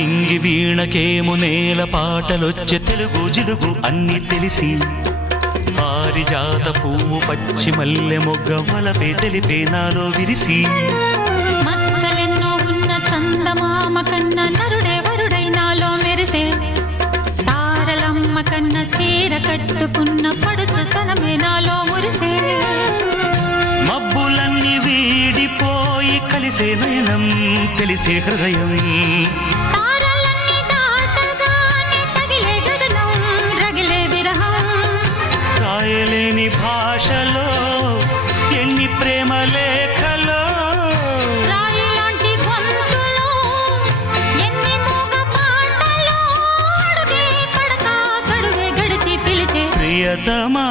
నింగి వీణకేము నేల పాటలొచ్చే తెలుగు జిలుగు అన్ని తెలిసి పారిజాత పువ్వు పచ్చి మల్లె మొగ్గ వలపే తెలిపే నాలో విరిసి మచ్చలెన్నో ఉన్న చందమామ కన్న నరుడే వరుడై నాలో మెరిసే తారలమ్మ కన్న చీర కట్టుకున్న పడుచుతనమే నాలో మురిసే మబ్బులన్నీ వీడిపోయి కలిసే నయనం తెలిసే హృదయం తారలన్నీ దాటగానే తగిలే గగనం రగిలే విరహం రాయలేని భాషలో ఎన్ని ప్రేమ లేఖలో రాయిలాంటి గొంతులో ఎన్ని మూగ పాటలో అడుగే పడక గడువే గడిచి పిలిచే ప్రియతమా